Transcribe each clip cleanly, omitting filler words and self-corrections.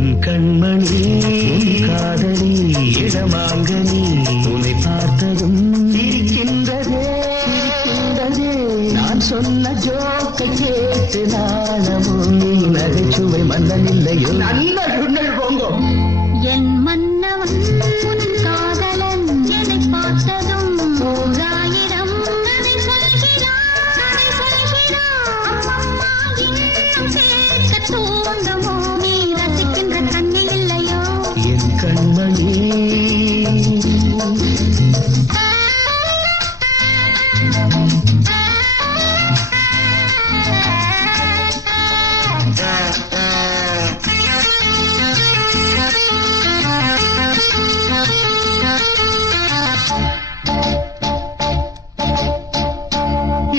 என் கண்மணி காதலி இடமாங்கனி உன்னை பார்த்ததும் இருக்கின்றதே நான் சொன்ன ஜோக்கை கேட்டு நாணமும் நீ நகைச்சுவை மன்னன் இல்லையோ நல்ல சுண்ணல் போங்கோ என் மன்னவன் உன் காதலன் என்னை பார்த்ததும் ஓராயிரம் கதை சொல்கிறான் அம்மம்மா இன்னும் கேட்க தூண்டுமோ நீ ரசிக்கின்ற கண்ணில் இல்லையோ என் கண்மணி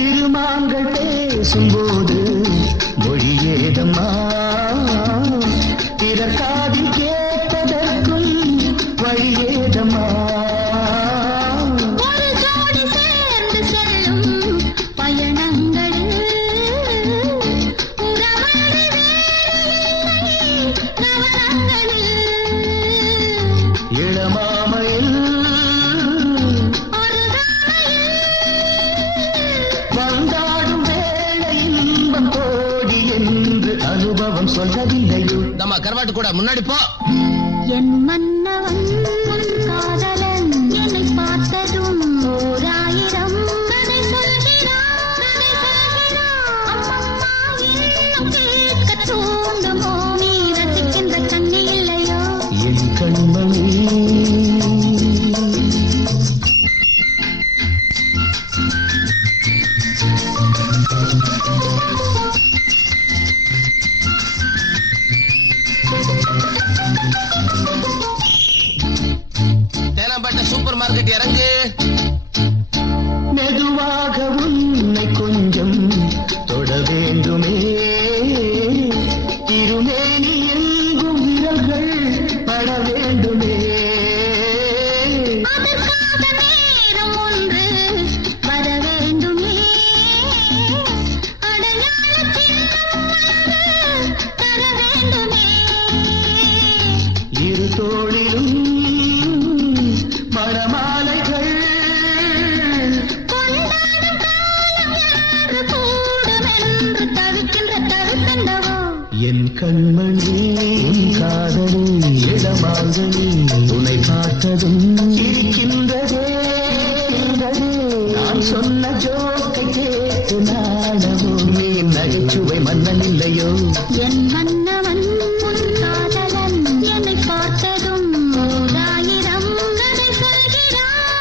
இருமாங்கள் பேசும்போது மொழியேதம்மா பிறக்காதில் கேட்பதற்கும் வழியேதம்மா ஒரு ஜோடி சேர்ந்து செல்லும் பயணங்களில் உறவாடி வேறில்லை கவனங்களில் இளமாமையில் வந்தாடும் வேளை இன்பம் கோடி என்று அனுபவம் சொல்லவில்லையோ நம்ம கருவாட்டு கூட முன்னாடி போ என் மன்னவன் உன் காதலன் என்னை பார்த்ததும் ஓராயிரம் கதை சொல்கிறான் அம்மம்மா இன்னும் கேட்க தூண்டுமோ நீ ரசிக்கின்ற கண்ணி இல்லையோ என் கண்மணி தேனாம்பேட்டை சூப்பர் மார்க்கெட் இறங்கு மெதுவாக உன்னை கொஞ்சம் தொட வேண்டுமே திருமேனி எங்கும் விரல்கள் பட வேண்டுமே அதற்காக நேரம் ஒன்று வர வேண்டுமே அடையாள சின்னம் ஒன்று தர வேண்டுமே இரு தோளிலும் மணமாலைகள் கொண்டாடும் காலம் யாரு கூடுமென்று தவிக்கின்ற தவித்தண்டவோ என் கண்மணி காதலி இடமாங்கனி உன்னை பார்த்ததும் இருக்கின்றதே நான் சொன்ன ஜோக்கை கேட்டு நாணமும் நீ நகைச்சுவை மன்னன் இல்லையோ என் மன்னவன் உன் காதலன் என்னை பார்த்ததும் ஓராயிரம் கதை சொல்கிறான்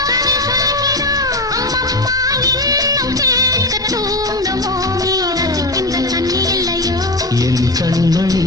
அம்மம்மா இன்னும் கேட்க தூண்டுமோ நீ ரசிக்கின்ற கண்ணி இல்லையோ என் கண்மணி